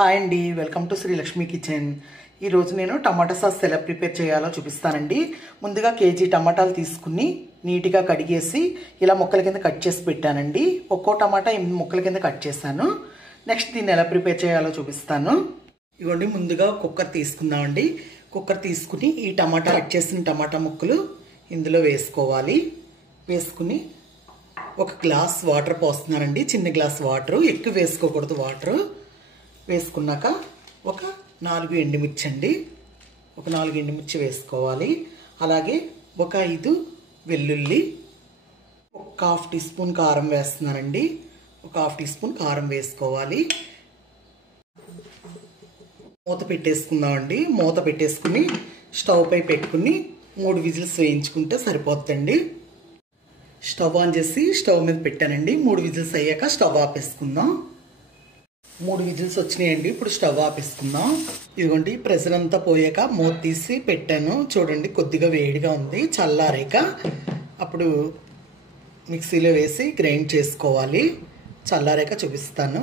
Hi అండి, welcome to Shri Lakshmi kitchen. ఈరోజు నేను టమాటా సాస్ ఎలా ప్రిపేర్ చేయాలో చూపిస్తానండి. ముందుగా కేజీ టమాటాలు తీసుకుని నీట్గా కడిగేసి ఇలా ముక్కల కింద కట్ చేసి పెట్టానండి. ఒక్కో టమాటా 8 ముక్కల కింద కట్ చేశాను. నెక్స్ట్ దీన్ని ఎలా ప్రిపేర్ చేయాలో చూపిస్తాను. ఇవ్వండి, ముందుగా కుక్కర్ తీసుకుందామండి. కుక్కర్ తీసుకుని ఈ టమాటా కట్ చేసిన టమాటా ముక్కలు ఇందులో వేసుకోవాలి. వేసుకుని ఒక గ్లాస్ వాటర్ పోస్తున్నానండి. చిన్న గ్లాస్ వాటర్, ఎక్కువ వేసుకోకూడదు వాటర్. వేసుకున్నాక ఒక 4 ఎండుమిర్చి అండి, ఒక 4 ఎండుమిర్చి వేసుకోవాలి. అలాగే ఒక 5 వెల్లుల్లి, ఒక ½ టీ స్పూన్ కారం వేస్తున్నానండి. ఒక ½ టీ స్పూన్ కారం వేసుకోవాలి. మూత పెట్టేసుకుందామండి. మూత పెట్టేసుకుని స్టవ్ పై పెట్టుకుని 3 విజిల్స్ వేయించుకుంటే సరిపోతుందండి. స్టవ్ ఆన్ చేసి స్టవ్ మీద పెట్టానండి. 3 విజిల్స్ అయ్యాక స్టవ్ ఆపేసుకుందాం. 3 విజిల్స్ వచ్చినాయండి. ఇప్పుడు స్టవ్ ఆపేసుకుందాం. ఇదిగోండి, ప్రెషర్ అంతా పోయాక మూత తీసి పెట్టాను. చూడండి, కొద్దిగా వేడిగా ఉంది. చల్లారాక అప్పుడు మిక్సీలో వేసి గ్రైండ్ చేసుకోవాలి. చల్లారాక చూపిస్తాను.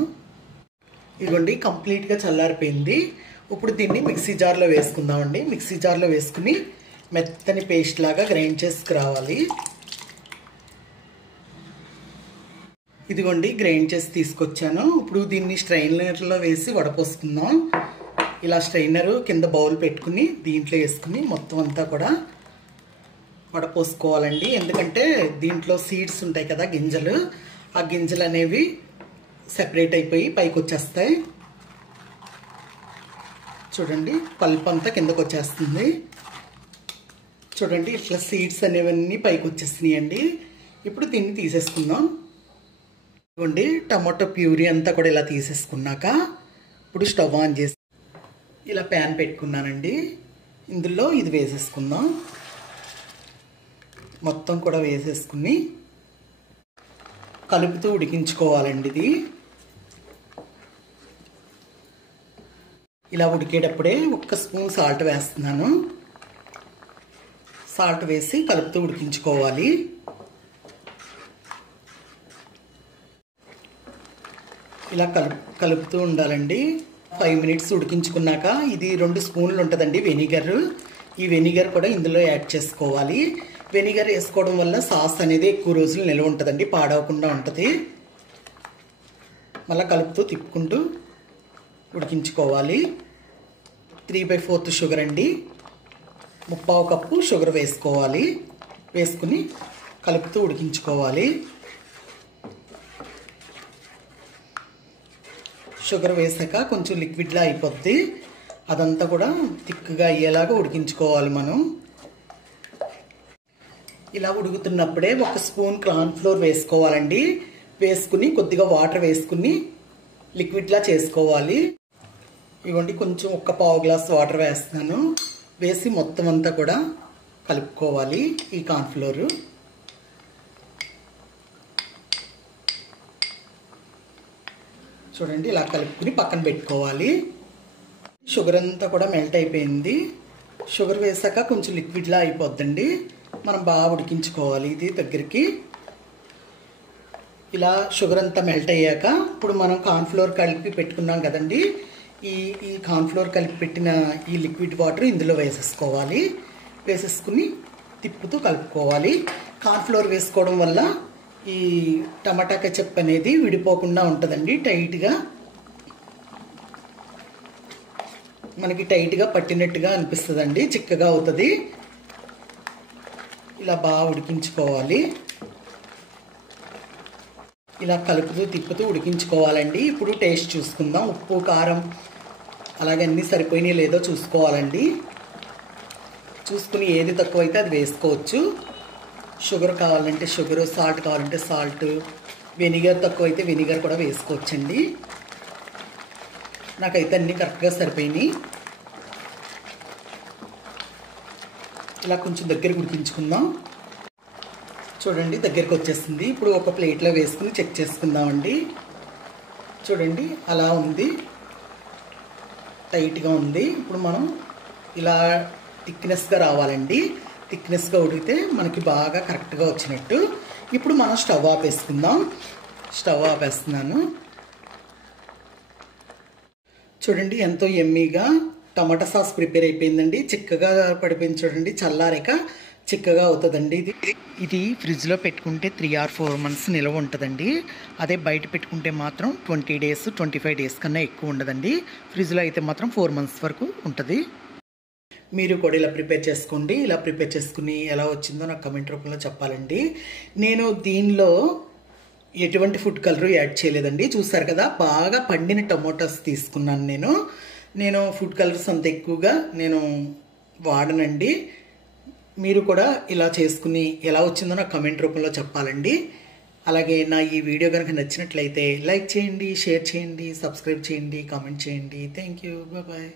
ఇదిగోండి, కంప్లీట్గా చల్లారిపోయింది. ఇప్పుడు దీన్ని మిక్సీ జార్లో వేసుకుందామండి. మిక్సీ జార్లో వేసుకుని మెత్తని పేస్ట్ లాగా గ్రైండ్ చేసుకురావాలి. ఇదిగోండి, గ్రైండ్ చేసి తీసుకొచ్చాను. ఇప్పుడు దీన్ని స్ట్రైనర్లో వేసి వడపోసుకుందాం. ఇలా స్ట్రైనరు కింద బౌల్ పెట్టుకుని దీంట్లో వేసుకుని మొత్తం అంతా కూడా వడపోసుకోవాలండి. ఎందుకంటే దీంట్లో సీడ్స్ ఉంటాయి కదా, గింజలు. ఆ గింజలు అనేవి సెపరేట్ అయిపోయి పైకి వచ్చేస్తాయి. చూడండి, పల్ప్ అంతా కిందకు వచ్చేస్తుంది. చూడండి, ఇట్లా సీడ్స్ అనేవన్నీ పైకి వచ్చేస్తున్నాయండి. ఇప్పుడు దీన్ని తీసేసుకుందాం. ఇదిగోండి, టమాటో ప్యూరీ అంతా కూడా ఇలా తీసేసుకున్నాక ఇప్పుడు స్టవ్ ఆన్ చేసి ఇలా ప్యాన్ పెట్టుకున్నానండి. ఇందులో ఇది వేసేసుకుందాం. మొత్తం కూడా వేసేసుకుని కలుపుతూ ఉడికించుకోవాలండి. ఇది ఇలా ఉడికేటప్పుడే 1 స్పూన్ సాల్ట్ వేస్తున్నాను. సాల్ట్ వేసి కలుపుతూ ఉడికించుకోవాలి. ఇలా కలుపుతూ ఉండాలండి. 5 మినిట్స్ ఉడికించుకున్నాక ఇది 2 స్పూన్లు ఉంటుందండి వెనిగర్. ఈ వెనిగర్ కూడా ఇందులో యాడ్ చేసుకోవాలి. వెనిగర్ వేసుకోవడం వల్ల సాస్ అనేది ఎక్కువ రోజులు నిల్వ ఉంటుందండి, పాడవకుండా ఉంటుంది. మళ్ళీ కలుపుతూ తిప్పుకుంటూ ఉడికించుకోవాలి. 3/4 షుగర్ అండి, 1/2 కప్పు షుగర్ వేసుకోవాలి. వేసుకుని కలుపుతూ ఉడికించుకోవాలి. షుగర్ వేసాక కొంచెం లిక్విడ్లా అయిపోద్ది. అదంతా కూడా థిక్గా అయ్యేలాగా ఉడికించుకోవాలి మనం. ఇలా ఉడుకుతున్నప్పుడే 1 స్పూన్ కార్న్ ఫ్లోర్ వేసుకోవాలండి. వేసుకుని కొద్దిగా వాటర్ వేసుకుని లిక్విడ్లా చేసుకోవాలి. ఇవ్వండి, కొంచెం 1/4 గ్లాస్ వాటర్ వేస్తున్నాను. వేసి మొత్తం అంతా కూడా కలుపుకోవాలి ఈ కార్న్ ఫ్లోరు. చూడండి, ఇలా కలుపుకుని పక్కన పెట్టుకోవాలి. షుగర్ అంతా కూడా మెల్ట్ అయిపోయింది. షుగర్ వేసాక కొంచెం లిక్విడ్లా అయిపోద్దండి. మనం బాగా ఉడికించుకోవాలి ఇది దగ్గరికి. ఇలా షుగర్ అంతా మెల్ట్ అయ్యాక ఇప్పుడు మనం కార్న్ఫ్లోర్ కలిపి పెట్టుకున్నాం కదండి. ఈ కార్న్ఫ్లోర్ కలిపి పెట్టిన ఈ లిక్విడ్ వాటర్ ఇందులో వేసేసుకోవాలి. వేసేసుకుని తిప్పుతూ కలుపుకోవాలి. కార్న్ఫ్లోర్ వేసుకోవడం వల్ల ఈ టమాటా కెచప్ అనేది విడిపోకుండా ఉంటుందండి. టైట్గా మనకి టైట్గా పట్టినట్టుగా అనిపిస్తుందండి, చిక్కగా అవుతుంది. ఇలా బాగా ఉడికించుకోవాలి. ఇలా కలుపుతూ తిప్పుతూ ఉడికించుకోవాలండి. ఇప్పుడు టేస్ట్ చూసుకుందాం. ఉప్పు, కారం అలాగే అన్నీ సరిపోయినాయి లేదో చూసుకోవాలండి. చూసుకుని ఏది తక్కువైతే అది వేసుకోవచ్చు. షుగర్ కావాలంటే షుగరు, సాల్ట్ కావాలంటే సాల్ట్, వెనిగర్ తక్కువైతే వెనిగర్ కూడా వేసుకోవచ్చండి. నాకైతే అన్నీ కరెక్ట్గా సరిపోయినాయి. ఇలా కొంచెం దగ్గరికి ఉడికించుకుందాం. చూడండి, దగ్గరికి వచ్చేస్తుంది. ఇప్పుడు ఒక ప్లేట్లో వేసుకుని చెక్ చేసుకుందామండి. చూడండి, అలా ఉంది, టైట్గా ఉంది. ఇప్పుడు మనం ఇలా థిక్నెస్గా రావాలండి. థిక్నెస్గా ఉడికితే మనకి బాగా కరెక్ట్గా వచ్చినట్టు. ఇప్పుడు మనం స్టవ్ ఆపేసుకుందాం. స్టవ్ ఆపేస్తున్నాను. చూడండి ఎంతో ఎమ్మీగా టమాటా సాస్ ప్రిపేర్ అయిపోయిందండి. చిక్కగా పడిపోయింది చూడండి, చల్లారాక చిక్కగా అవుతుందండి. ఇది ఫ్రిడ్జ్లో పెట్టుకుంటే 3 or 4 months నిల్వ ఉంటుందండి. అదే బయట పెట్టుకుంటే మాత్రం 20 days 25 days కన్నా ఎక్కువ ఉండదండి. ఫ్రిడ్జ్లో అయితే మాత్రం 4 months వరకు ఉంటుంది. మీరు కూడా ఇలా ప్రిపేర్ చేసుకోండి. ఇలా ప్రిపేర్ చేసుకుని ఎలా వచ్చిందో నాకు కమెంట్ రూపంలో చెప్పాలండి. నేను దీనిలో ఎటువంటి ఫుడ్ కలర్ యాడ్ చేయలేదండి. చూసారు కదా, బాగా పండిన టమోటాస్ తీసుకున్నాను నేను ఫుడ్ కలర్స్ అంత ఎక్కువగా నేను వాడనండి. మీరు కూడా ఇలా చేసుకుని ఎలా వచ్చిందో నాకు కమెంట్ రూపంలో చెప్పాలండి. అలాగే నా ఈ వీడియో కనుక నచ్చినట్లయితే లైక్ చేయండి, షేర్ చేయండి, సబ్స్క్రైబ్ చేయండి, కామెంట్ చేయండి. Thank you. బాయ్.